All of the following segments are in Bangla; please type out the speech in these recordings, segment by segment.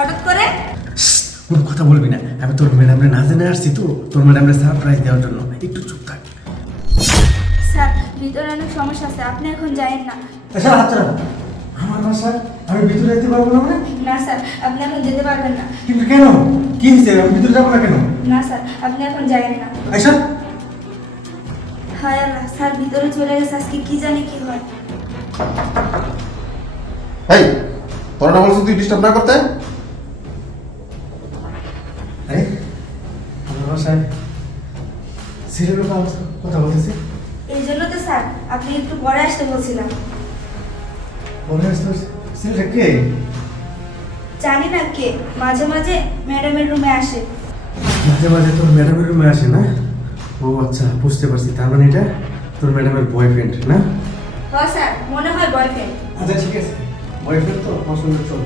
হঠাৎ করে? কোনো কথা বলবি না। আমি তোর ম্যাডামরে না জেনে আসছি তো। তোর ম্যাডামরে সারপ্রাইজ দেওয়ার জন্য। একটু চুপ থাক। স্যার ভিতরে অনেক সমস্যা আছে। আপনি এখন যায়েন না। আচ্ছা হাতটা রাখো। আমার বাসা আমি ভিতরে যেতে পারব না মানে? না স্যার আপনি এখন যেতে পারবেন না। কিন্তু কেন? কি হয়েছে? আমি ভিতরে যাব না কেন? না স্যার আপনি এখন যায়েন না। আচ্ছা হায় আল্লাহ স্যার ভিতরে চলে গেছে। আজকে কি জানি কি হয়। এই তোরা না বলছো তুই ডিস্টার্ব না করতে? সিরিয়াল কথা বলতেছি? এই জন্য তো স্যার আপনি একটু পরে আসতে বলছিলাম। মনে আসতো সিরিয়ালটা কে? জানি না কে মাঝে মাঝে ম্যাডামের রুমে আসে। মাঝে মাঝে তোর ম্যাডামের রুমে আসে না? ও আচ্ছা বুঝতে পারছি। তার মানে এটা তোর ম্যাডামের বয়ফ্রেন্ড না? হ স্যার মনে হয় বয়ফ্রেন্ড আচ্ছা ঠিক আছে। বয়ফ্রেন্ড তো পছন্দ চল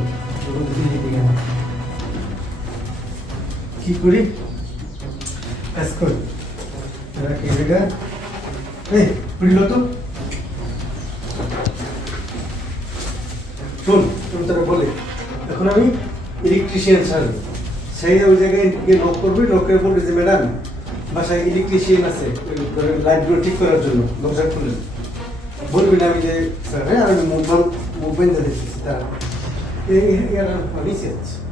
কেন কি করি? কাজ কর। এই পুরিল তো শোন তুমি তারা বলে এখন আমি ইলেকট্রিশিয়ান স্যার সেই ওই জায়গায় গিয়ে নক করবি নক করে বলবি যে ম্যাডাম বাসায় ইলেকট্রিশিয়ান আছে লাইটগুলো ঠিক করার জন্য দরজা খুলে বলবি না আমি যে স্যার হ্যাঁ আমি মোবাইল মোবাইল দেখতেছি তারা এই নিচে আছে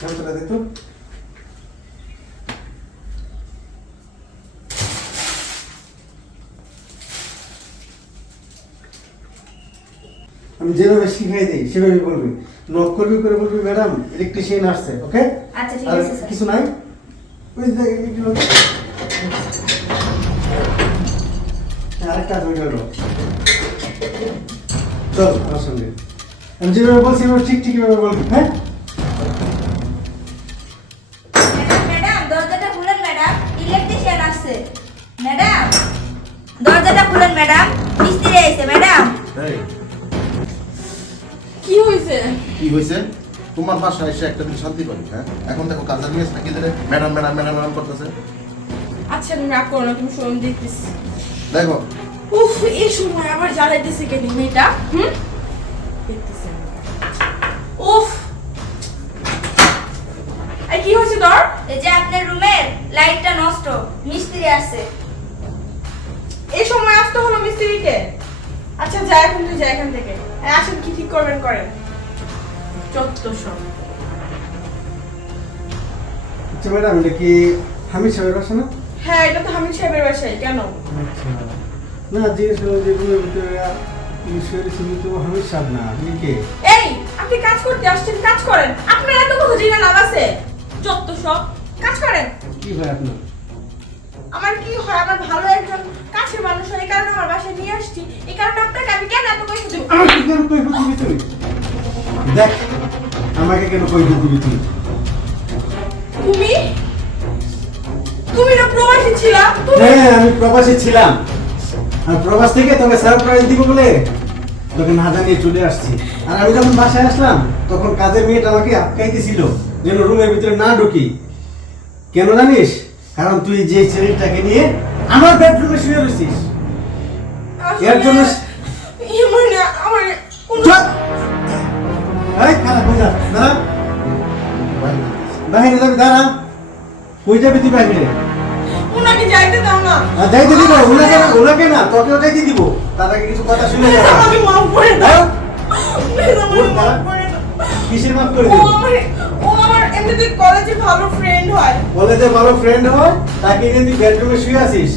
যন্ত্রটা দেখতো আমি যেভাবে শিখাই দিই সেভাবে বলবি। নক করবি করে বলবি ম্যাডাম ইলেকট্রিশিয়ান আসছে ওকে আচ্ছা ঠিক আর আছে স্যার কিছু নাই? দেখ। হ্যাঁ, আরেকটা হয়ে গেল চল আমার সঙ্গে। আমি যেভাবে বলছি এভাবে ঠিক ঠিক ভাবে বলবি হ্যাঁ? হয়েছে তোমার বাসায় এসে একটা দিন শান্তি পাবি হ্যাঁ? এখন দেখো কাজের মেয়ে নাকি ধরে ম্যাডাম ম্যাডাম ম্যাডাম ম্যাডাম করতেছে। আচ্ছা তুমি রাগ করো না তুমি শোন দেখতেছি। দেখো। উফ এই সময় আবার জ্বালাইতেছে কেন মেয়েটা? হুম? দেখতেছি উফ! এই কি হয়েছে তোর? এই যে আপনার রুমের লাইটটা নষ্ট মিস্ত্রি আসছে। এই সময় আসতে হলো মিস্ত্রিকে? আচ্ছা যাই এখন তুই যা এখান থেকে। আসেন কি ঠিক করবেন করেন। আচ্ছা ম্যাডাম এটা কি হামিদ সাহেবের বাসা না? হ্যাঁ এটা তো হামিদ সাহেবের বাসায় কেন? আচ্ছা। না জিজ্ঞেস করো যে রুমের ভিতরে ঈশ্বরী তুমি তো হামিদ সাহেব না আপনি কে? এই আপনি কাজ করতে আসছেন কাজ করেন। আপনার এত কথা জেনে লাভ আছে? সব কাজ করেন। কি হয় আপনার? আমার কি হয়? আমার ভালো একজন কাছের মানুষ হয় এই কারণে আমার বাসায় নিয়ে আসছি। এই কারণে আপনাকে আমি কেন এত কষ্ট দেবো দেখ আমাকে কেন কই দিবি তুই? তুমি? তুমি না প্রবাসী ছিলা? হ্যাঁ আমি প্রবাসী ছিলাম। আর প্রবাস থেকে তোকে সারপ্রাইজ দিব বলে তোকে না জানিয়ে চলে আসছি। আর আমি যখন বাসায় আসলাম তখন কাজের মেয়েটা আমাকে আটকাইতেছিল যেন রুমের ভিতরে না ঢুকি। কেন জানিস? কারণ তুই যে ছেলেটাকে নিয়ে আমার বেডরুমে শুয়ে রয়েছিস। এর জন্য আমার বাহিরে যাবি দাঁড়া। কই যাবি তুই বাহিরে উনাকে যাইতে দাও না। যাইতে দিব ওনাকে না ওনাকে না তোকেও যাইতে দিব। তার আগে কিছু কথা শুনে Please, আমাকে মাফ করে দাও। দাও। আমাকে মাফ করে দাও। কিসের মাপ করে ও ও আমার এমনিতে কলেজে ভালো ফ্রেন্ড হয়। বলে ভালো ফ্রেন্ড হয় তাকে নিয়ে তুই বেডরুমে শুয়ে আছিস।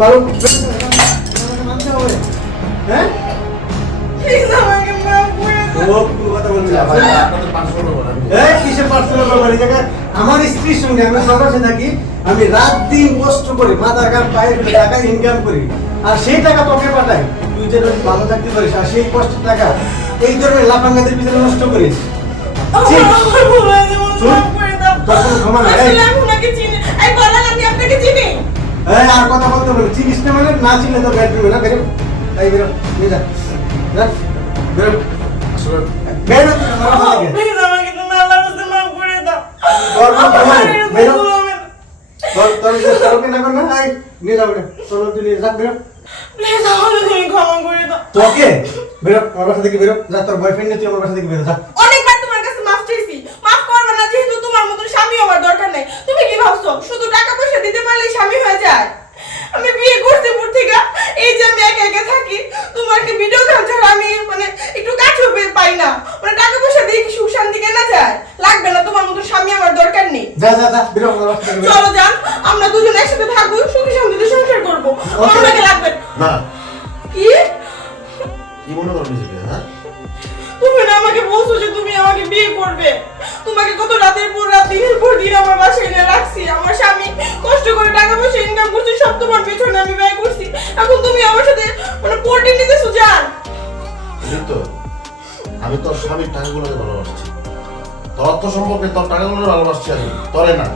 ভালো মানতে হবে। হ্যাঁ? প্লিজ আমাকে মাফ করে দাও। কোনো কথা আমার স্ত্রীর সঙ্গে আমি প্রবাসে থাকি আমি রাত দিন কষ্ট করে মাথার গান পায়ে টাকা ইনকাম করি। আর সেই টাকা তোকে পাঠাই। তুই যেন ভালো থাকতে পারিস আর সেই কষ্টের টাকা এই ধরনের লাফাঙ্গাদের পিছনে নষ্ট করিস। আর কথা বলতে বলে চিনিস না মানে না চিনলে তো বেডরুমে না। বেরো। যা, বেরো বেরো তোকে? বেরো আমার বাসা থেকে বেরো। যা তোর বয়ফ্রেন্ড নিয়ে তুই আমার বাসা থেকে বেরো যা। অনেকবার তোমার কাছে মাফ চাইছি। মাফ করবে না যেহেতু তোমার মতন স্বামী আমার দরকার নেই। তুমি কি ভাবছ? শুধু টাকা পয়সা দিতে পারলেই স্বামী হয়ে যায়? আমি বিয়ে করছি পুর থেকে এই যে আমি একা একা থাকি তোমার কি ভিডিও কল ছাড়া আমি মানে একটু কাছেও পে- পাই না মানে টাকা পয়সা দিয়ে কি সুখ শান্তি কেনা যায় লাগবে না তোমার মতো স্বামী আমার দরকার নেই যা বেরো চলো যান আমরা দুজন একসাথে থাকব সুখী শান্তিতে সংসার করব. আমাকে লাগবে। না। কি? কি মনে করো নিজেকে হ্যাঁ? তুমি না আমাকে বলছো যে তুমি আমাকে বিয়ে করবে। তোমাকে কত রাতের পর রাত দিনের পর দিন আমার বাসায় এনে রাখছি। আমার স্বামী কষ্ট করে টাকা পয়সা ইনকাম করছে সব তোমার পেছনে আমি ব্যয় করছি। এখন তুমি আমার সাথে মানে পোল্ট্রি নিতেছো জান তো আমি তোর স্বামীর টাকাগুলোকে ভালোবাসছি তোর অর্থ সম্পর্কে তোর টাকাগুলো ভালোবাসছি আমি তোরে না।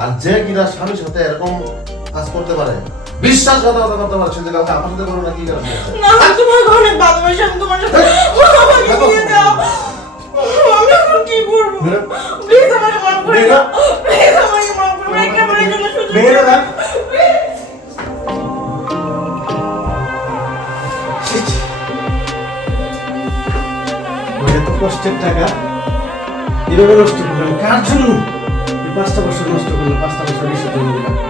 আর যে কিনা স্বামীর সাথে এরকম কাজ করতে পারে বিশ্বাসঘাতকতা করতে পারে সে যে কাউকে আমার সাথে করো না কি কারণে না আমি অনেক ভালোবাসি আমি তোমার সাথে আমাকে বিয়ে দাও আমি এখন কি করব? প্লিজ আমাকে মাফ করে দাও। প্লিজ আমাকে মাফ করে দাও। একেবারে জন্য সুযোগ বেরো যা Please. ওই এত কষ্টের টাকা এভাবে নষ্ট করলাম কার জন্য? পাঁচটা বছর নষ্ট করলাম পাঁচটা বছর বেশি দিলাম